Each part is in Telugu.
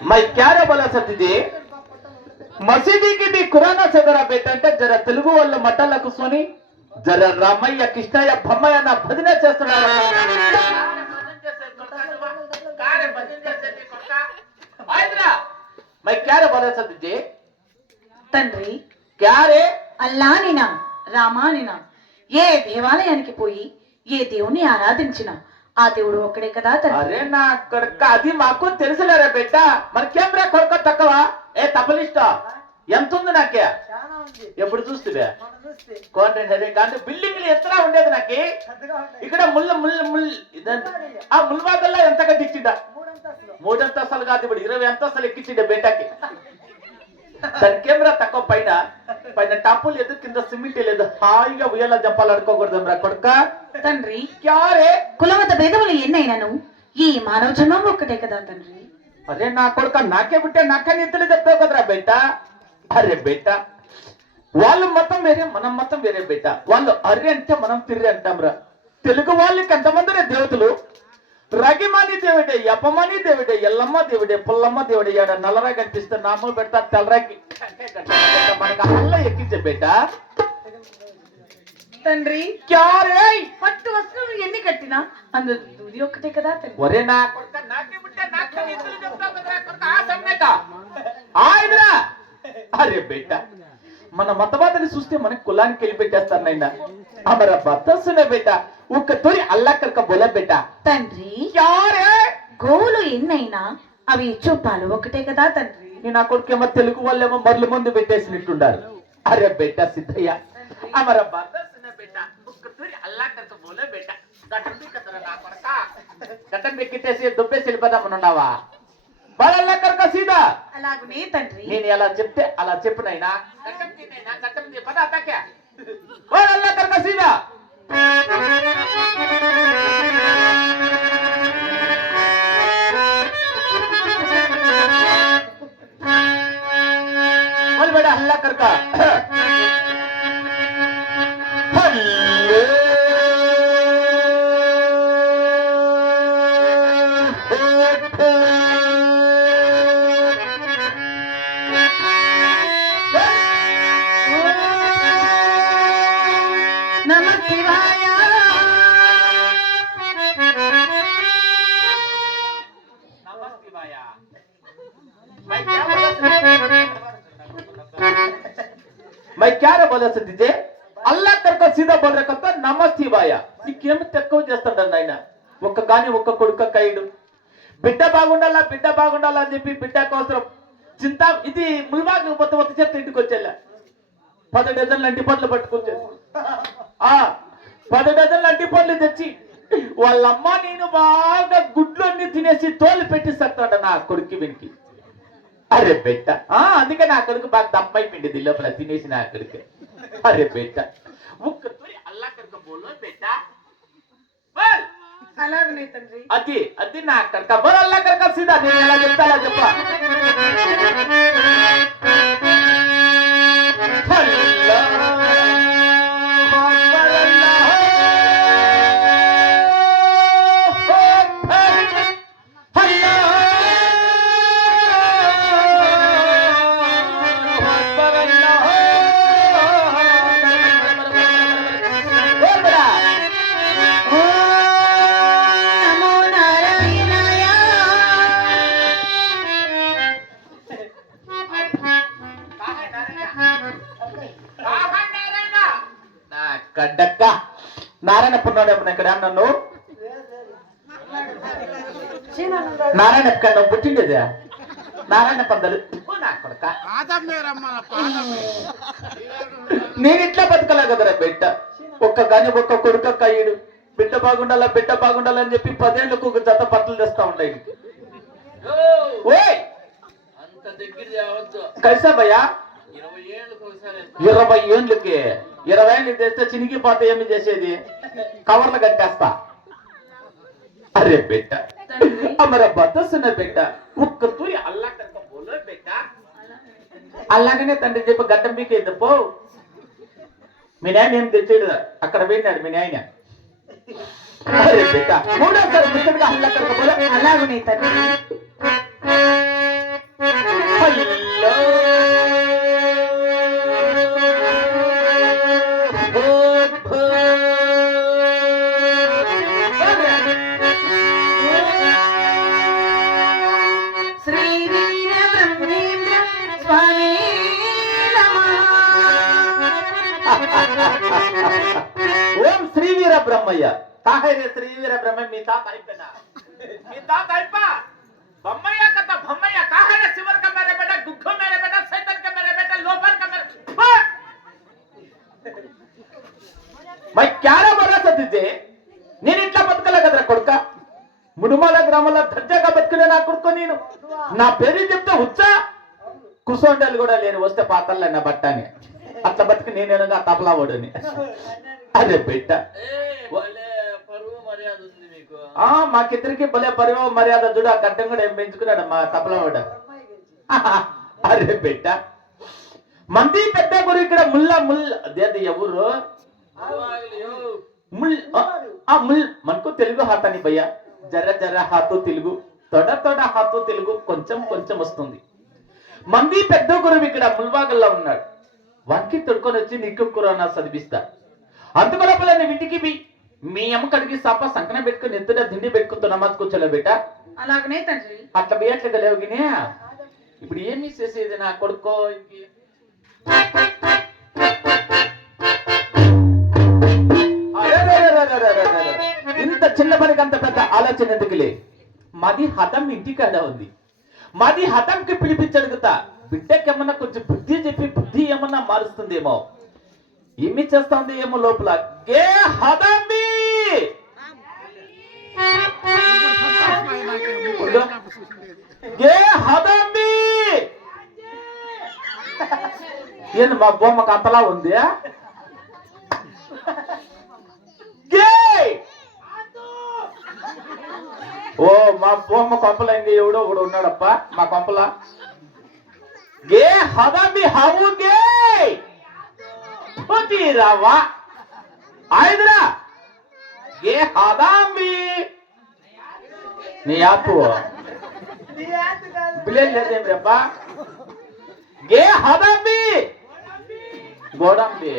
ಮೈ క్యారే ಬಲ ಸತ್ತಿದೆ మసీదీకి ది కురాణ చదరా పెట్టంటే జర తెలుగు వాళ్ళ మఠాల కూర్చొని జర రామయ్య కృష్ణయ్య బొమ్మయ్య నా భజన చేస్తున్నారు మై క్యారే బలసతి తండ్రి క్యారే అల్లానినా రామానినా ఏ దేవాలయానికి పోయి ఏ దేవుని ఆరాధించినా ఆ దేవుడు ఒక్కడే కదా అరే నా కొడుక అది మాకు తెలుసులేరా బిడ్డ? మరి కెమెరా కొడుక తక్కువ? ఏ తప్పలిష్ట? ఎంత ఉంది. నాకే ఎప్పుడు చూస్తువే కోంట్రెంట్ అదే కానీ బిల్డింగ్లు ఎత్తనా ఉండేది నాకు? ఇక్కడ ముళ్ళు ముళ్ళు ముళ్ళు ఇదంతా ఆ ముల్బాగల్లో ఎంత కట్టించిండ మూడంతస్తులు. కాదు ఇప్పుడు ఇరవై అంతస్తులు ఎక్కించిండ బెట్టకి దాని కెమెరా తక్కువ పైన పైన టాపులు లేదు కింద సిమెంట్ లేదు. హాయిగా ఉయ్యాల జంపాలు అడుకోకూడదు రా కొడుక. తండ్రి. క్యారే. కులమత భేదములు ఎన్నైనను ఈ మానవ జన్మం ఒక్కటే కదా తండ్రి. అరే నా కొడుక నాకే బిట్టే నాకే నిద్రలు చెప్పావు కదరా బెట్ట అరే బెట్ట వాళ్ళు మతం వేరే మనం మతం వేరే బెట్ట వాళ్ళు అర్రె అంటే మనం తిర్రె అంటాం రా. తెలుగు వాళ్ళకి ఎంతమందిరే దేవతలు? రగిమని దేవుడే యపమని దేవుడే ఎల్లమ్మ దేవుడే పుల్లమ్మ దేవుడే ఏడ నల్లరా కనిపిస్తే నామలు పెడతా తెల్లరాకి. మనకు అల్ల ఎక్కించే బెట్ట తండ్రి క్యారే పట్టు వస్త్రం ఎన్ని కట్టినా? అందు దూది ఒక్కటే కదా ఒరే నా కొడుక నాకే బిడ్డ నాకే నిద్రలు చెప్తావు కదరా కొడుక ఆ సమ్మేక ఆయనరా అరే బిడ్డ మన మతవాదని చూస్తే మన కులానికి వెళ్ళి పెట్టేస్తారు నాయన. అమర బతస్సునే బిడ్డ. ఒక్క తొలి అల్లక్కడిక బొల బిడ్డ తండ్రి యారే గోవులు ఎన్నైనా అవి ఇచ్చు పాలు ఒకటే కదా తండ్రి నీ నా కొడుకేమో తెలుగు వాళ్ళేమో మరలు ముందు పెట్టేసినట్టుండారు అరే బిడ్డ సిద్ధయ్య అమర బతస్సునే బిడ్డ ఒక్క తొలి అల్లక్కడిక బొల బిడ్డ గట్టం నా కొడక గట్టం ఎక్కిట్టేసి దుబ్బేసి వెళ్ళిపోదామనున్నావా సీదా అలాగునే తండ్రి నేను ఎలా చెప్తే అలా చెప్పు నాయనా గట్టం తీ నాయనా, గట్టం తీ, పద అత్తకే. ఓ నల్ల కరక సీదా. बोल बेटा हल्ला करका ಯಾರ ಬಲಸಿದ್ದಿದೆ అల్లా కనుక సీదా బలరకంత నమస్తీవాయ నీకేమి తక్కువ చేస్తాడన్న ఆయన ఒక్క కాని ఒక్క కొడుక కైడు. బిడ్డ బాగుండాలా బిడ్డ బాగుండాలా అని చెప్పి బిడ్డ కోసం చింత ఇది ముల్వాగ్ మొత్తం ఒత్తి చేత ఇంటికి వచ్చేలా. పది డజన్లు అంటి పండ్లు పట్టుకొచ్చేసి ఆ పది డజన్లు అంటి పండ్లు తెచ్చి వాళ్ళమ్మ నేను బాగా గుడ్లన్నీ తినేసి తోలు పెట్టి నా కొడుక్కి వెనికి. అరే బెట్ట. ఆ అందుకే నా కొడుకు బాగా దప్పైపోయింది లోపల తినేసి నా కొడుకు. అరే బెట్ట. ఒక్క తొలి అల్లా కనుక బోలో తండ్రి. అది అది నా కనుక బోల్ అల్లా కనుక సీదా. నేను ఎలా చెప్తా అలా చెప్పా. కడ్డక్క నారాయణ పున్నాడు ఇక్కడ? నన్ను? నారాయణ కన్నా పుట్టిండేది. నారాయణ పందలు. కొడక. నేను ఇట్లా బతకలే కదరా బిడ్డ. ఒక్క గాని ఒక్క కొడుక కయ్యడు బిడ్డ బాగుండాలా బిడ్డ బాగుండాలని చెప్పి పదేళ్ళకు ఒక జత బట్టలు తెస్తా ఉంటాయి ఓయ్! అంత దగ్గర తేవద్దు. కైసా భయ్యా ఇరవై ఏళ్ళకి. ఇరవై ఏళ్ళు తెస్తే చినిగిపోతే ఏమి చేసేది? కవర్లు కట్టేస్తా. అరే బిడ్డ. అమర బతసున్న బిడ్డ. ఒక్క తూరి అల్లా కనుక పోలో బిడ్డ. అలాగనే తండ్రి చెప్పి గడ్డం మీకేది పో. మీ నాయన ఏం తెచ్చాడు? అక్కడ పోయినాడు మీ నాయన. అరే బిడ్డ. మూడోసారి ముచ్చటగా అల్లా కనుక పోలో అలాగనే తండ్రి. వీర బ్రహ్మయ్య తాహైరే శ్రీ వీర బ్రహ్మయ్య మీ తాత అయిపోయినా? మీ తాత అయిపా? బొమ్మయ్య కథ బొమ్మయ్య. తాహైరే శివర్ కా మేరే బేటా గుగ్గో మేరే సైతన్ కా మేరే బేటా లోఫర్ మేరే మై క్యారా బడ సత్తిజే నేను ఇట్లా బతకలే కదరా కొడుక? ముడుమల గ్రామంలో దర్జాగా బతుకునే నా కొడుకు నేను. నా పేరు చెప్తే ఉచ్చా? కుసోండలు కూడా లేని వస్తే పాతల్లో నా బట్టని. అట్లా బతికి నేనేనుగా తపలా ఓడని. అదే బిడ్డ. ఏ భలే పరువు మర్యాద ఉంది మీకు. ఆ మాకిద్దరికి భలే పరివాహ మర్యాద చూడు ఆ గడ్డం కూడా ఏం పెంచుకున్నాడు మా తపలా అరే బిడ్డ. మంది పెద్ద గురు ఇక్కడ ముల్ల ముల్ అదేది ఎవరు. ముల్ ఆ, ముల్. మనకు తెలుగు హాతాని భయ్య. జర జర హాతు తెలుగు. తొడ తొడ హాతు తెలుగు కొంచెం కొంచెం వస్తుంది. మంది పెద్ద గురువు ఇక్కడ ముల్వాగల్లో ఉన్నాడు. వానికి తొడుకొని వచ్చి నీకు కురానా చదివిస్తా. అందువల్ల పిల్లని ఇంటికి మీ అమ్మ కడిగి సాప సంకన పెట్టుకుని ఎత్తున దిండి పెట్టుకుని నమాజ్ కూర్చోలే బిడ్డ. అలాగనే తండ్రి. అట్లా బియ్యట్లుగా లేవు ఇప్పుడు ఏమి చేసేది నా కొడుకో ఇంత చిన్న పనికి అంత పెద్ద ఆలోచన ఎందుకులే మాది హతం ఇంటికాడ ఉంది. మాది హతంకి పిలిపించడుగుతా. బిడ్డకి ఏమన్నా కొంచెం బుద్ధి చెప్పి బుద్ధి ఏమన్నా మారుస్తుందేమో. ఏమి చేస్తుంది ఏమో లోపల? గే హదంబి గే హదంబి ఏంది మా బొమ్మకు అంతలా ఉంది? గే! ఓ మా బొమ్మ కొంపల ఇంక ఎవడో ఒకడు ఉన్నాడప్ప. మా కొంపల. గే హదంబి హవు గే! ಪತಿರವ. ಆಯ್ದ್ರ? ಏ ಹಾದಾಂಬಿ. ನೀ ಯಾತು ಬಿಲೇಪ್ಪ ಗೆ ಹದಾಂಬಿ. ಗೋಡಂಬಿ.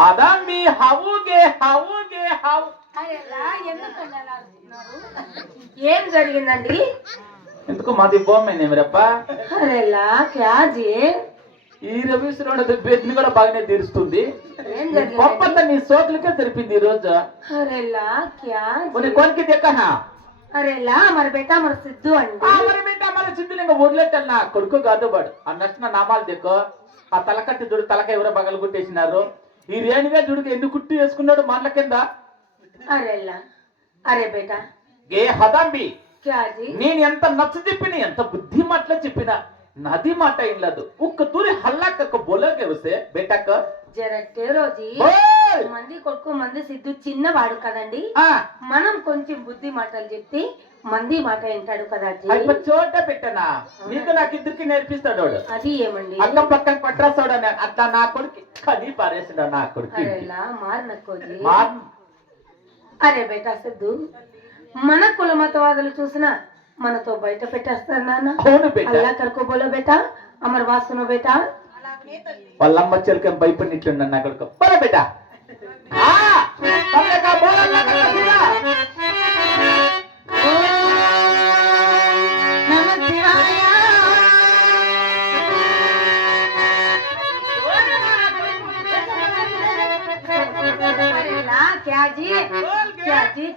ಹದಾಂಬಿ ಹಾವುಗೆ ಹಾವುಗೆ ಹಾವು. ఏం జరిగిందండి ఎందుకు మాది బొమ్మ నేమిరప్ప ಅರೆಲ್ಲ ಕ್ಯಾಜಿ. ఈ రవీశ్వరుడు బెద్ని కూడా బాగానే తీరుస్తుంది. గొప్పంతా నీ సోకులకే సరిపింది ఈ రోజు. కొనికి దెక్కనా అరెలా మరి బేటా మరి సిద్ధు అండి. ఆ మరి మరి కొడుకు కాదు వాడు. అన్నట్టు నా నామాలు దెక్కో ఆ తలకట్టి చూడు తలక ఎవరో బగలు కుట్టేసినారు. ఈ రేణుగా చూడు ఎందుకు కుట్టి వేసుకున్నాడు మాటల కింద? అరెలా అరే బేటా. హదాంబి? నేను ఎంత నచ్చ చెప్పిన ఎంత బుద్ధి మాటలు చెప్పినా ನದಿ ಮಠ ಇಲ್ಲದು ಉಕ್ಕ ತುರಿ ಹಲ್ಲಕ್ಕ ಬೊಲಗೆವಸೆ ಬೆಟಕ್ಕ జరటేరోజీ మంది కొడుకు మంది సిద్ధు చిన్నవాడు కదండి. మనం కొంచెం బుద్ధి మాటలు చెప్పి మంది మాట వింటాడు కదా చోట పెట్టనా? మీకు నాకు ఇద్దరికి నేర్పిస్తాడు అది ఏమండి? అల్లం పక్కన పట్టరాస్తాడు అట్లా నా కొడుకు కది పారేసాడు నా కొడుకు అరే బేటా సిద్ధు మన కులమతవాదులు చూసినా మనతో బయట పెట్టేస్తారు నాన్న. అలా కడుకోబోలో బేట అమర్ వాసన బేట. వాళ్ళ అమ్మ చెలకని భయపడినట్లున్నాను నా కొడుకు బేట.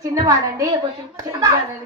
చిన్నవాడండి కొంచెం చిన్నవాడండి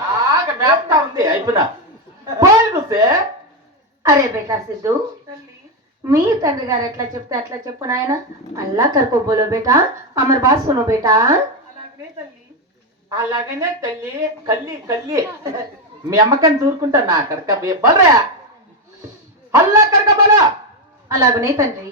బాగా మేపుతా ఉంది. అయిపోయినా. పోయి చూస్తే అరే బేటా సిద్ధు మీ తండ్రి గారు ఎట్లా చెప్తే అట్లా చెప్పు నాయన. అల్లా కరుకోబోలో బేటా? అమర్ బాస్ సును బేటా? అలాగనే తల్లి. కల్లి కల్లి. మీ అమ్మకని దూరుకుంటా నా కడక బలరా అల్లా కడక బల. అలాగనే తండ్రి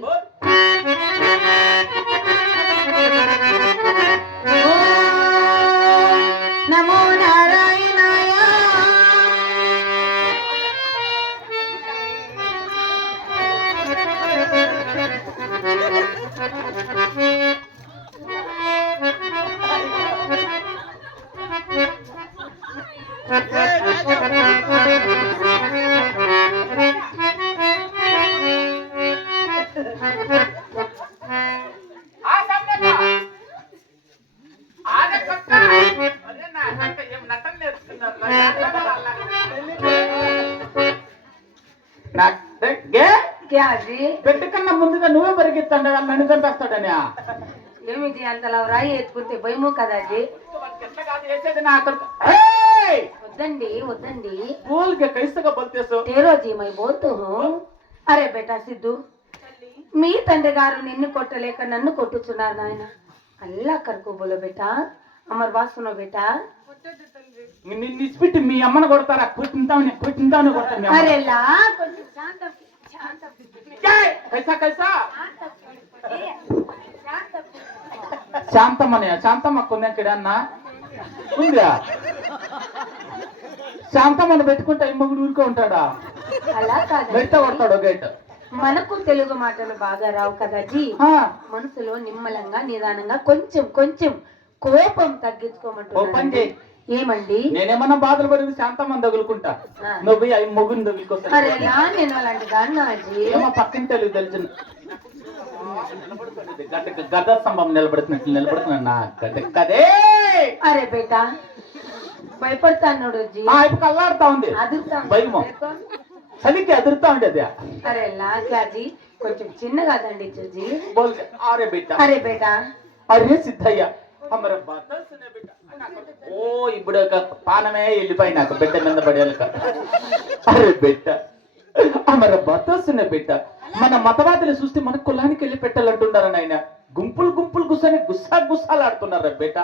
క్యా జీ పెట్టు కన్నా ముందుగా నువ్వే పరిగెత్తండి నన్ను చంపేస్తాడని ఏమిటి అంతలా రాయి ఎత్తుకుంటే భయము కదా జీ ఎట్లా కాదు వేసేది నా అక్కడ ఏయ్! వద్దండి వద్దండి बोल के कैसे का बोलते सो तेरो जी मैं बोलता हूँ అరే బేటా సిద్ధు మీ తండ్రి గారు నిన్ను కొట్టలేక నన్ను కొట్టుచున్నారు నాయన అల్లా కరుకు బోలో బేటా అమర్ వాసునో బేటా నిన్ను ఇచ్చిపెట్టి మీ అమ్మను కొడతారా కొట్టింతామని కొట్టింతామని కొడతాను మీ అమ్మ. అరే లా కొంచెం శాంతం శాంతం ఏయ్! కైసా కైసా? ఏ, శాంతం శాంతమ్మని శాంతమ్మ కొందా ఉందా శాంతమ్మని పెట్టుకుంటే ఈ మొగుడు ఊరికే ఉంటాడా? అలా కాదు మెట్ట కొడతాడు గేట్. మనకు తెలుగు మాటలు బాగా రావు కదా జీ. ఆ, మనసులో నిమ్మలంగా నిదానంగా కొంచెం కొంచెం కోపం ఓ పని తగ్గించుకోమంటున్నాను చేయి. ఏమండి? నేనేమన్నా బాధలు పడింది శాంతమ్మని తగులుకుంటా? ఆ. నువ్వు అవి మొగుని తగులుకోతా అరే లా నేను అలాంటి దాన్ని అజీ ఏమో పక్కన తెలుగు తెలిసిన. గడ్డ గద్ద స్తంభం నిలబడుతున్నట్లు నిలబడుతున్నాను నా గడ్డ. కదే! అరే బేటా భయపడతాను ఇప్పుడు అల్లాడుతా ఉంది. అదురుతాం భయము? చలికి అదురుతా ఉండేది. అరే లా క్యాజీ కొంచెం చిన్నగా దండించు బోల్ ఆరే బిడ్డ అరే బేటా. అరే సిద్ధయ్య. అమర బిడ్డ ఓ ఇప్పుడు ఒక పానమే వెళ్ళిపోయి నాకు బిడ్డ మీద పడేలక అరే బిడ్డ అమర బాతల్సునే బిడ్డ. మన మతవాదులు చూస్తే మన కులానికి వెళ్ళి పెట్టాలంటున్నారు నాయన? గుంపులు గుంపులు గుస్సని గుస్సా గుస్సాలు ఆడుతున్నారు బిడ్డ?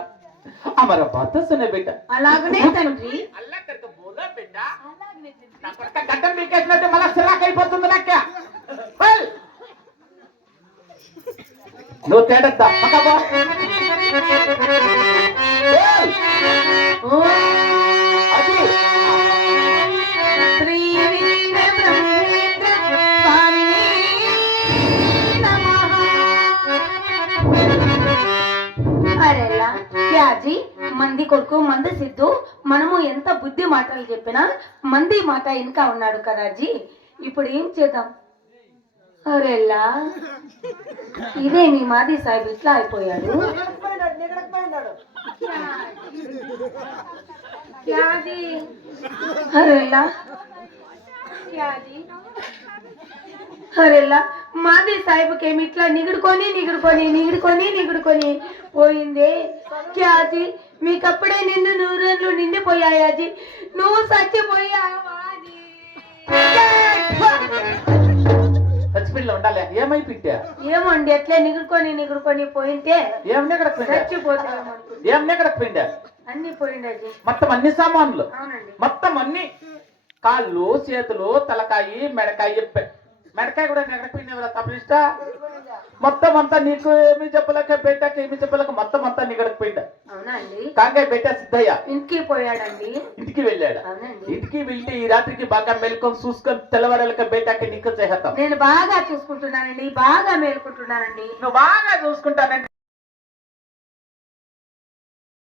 అమర బాతల్సునే బిడ్డ. అలాగనే తండ్రి. అల్లా కనుక బోలా బిడ్డ నా కొడుక గడ్డం పీకేసినట్టు మళ్ళా సిరాక్ అయిపోతుంది నాక. నువ్వు తేడద్దా పక్కబో అరెలా క్యాజీ మంది కొడుకు మంది సిద్ధు మనము ఎంత బుద్ధి మాటలు చెప్పినా మంది మాట ఇంకా ఉన్నాడు కదా జీ ఇప్పుడు ఏం చేద్దాం? అరెల్లా? ఇదే మీ మాది సాహిబ్? ఇట్లా అయిపోయాడు? క్యాజీ అరెల్లా? మాది సాహిబ్కి ఏమి ఇట్లా నిగుడుకొని నిగుడుకొని నిగుడుకొని నిగుడుకొని పోయిందే. క్యాజీ మీకప్పుడే నిన్ను నూరేళ్ళు నిండిపోయాయాజీ నువ్వు చచ్చిపోయావా చచ్చిపిల్ల ఉండాలి. ఏమై పిట్టా ఏమండి? ఎట్లే నిగుడుకొని నిగుడుకొని పోయింటే ఏం నెగడ పిండా చచ్చిపోతాం ఏం పిండా అన్ని పోయిండజీ మొత్తం అన్ని సామాన్లు? అవునండి. మొత్తం అన్ని? కాళ్ళు చేతులు తలకాయి మెడకాయ మెడకాయ కూడా నెగడపోయినవరా తప్పనిష్ట మొత్తం అంతా నీకు ఏమి చెప్పలేక పెట్టాక ఏమి చెప్పలేక మొత్తం అంతా నిగడకపోయిందా అవునా అండి? కాంకాయ పెట్టా సిద్ధయ్య. ఇంటికి పోయాడండి. ఇంటికి వెళ్ళాడు? అవునండి ఇంటికి వెళ్తే ఈ రాత్రికి బాగా మెల్కొని చూసుకొని తెల్లవారలక బయటకి నీకు చేస్తాం నేను బాగా చూసుకుంటున్నానండి బాగా మేలుకుంటున్నానండి. నువ్వు బాగా చూసుకుంటానంటే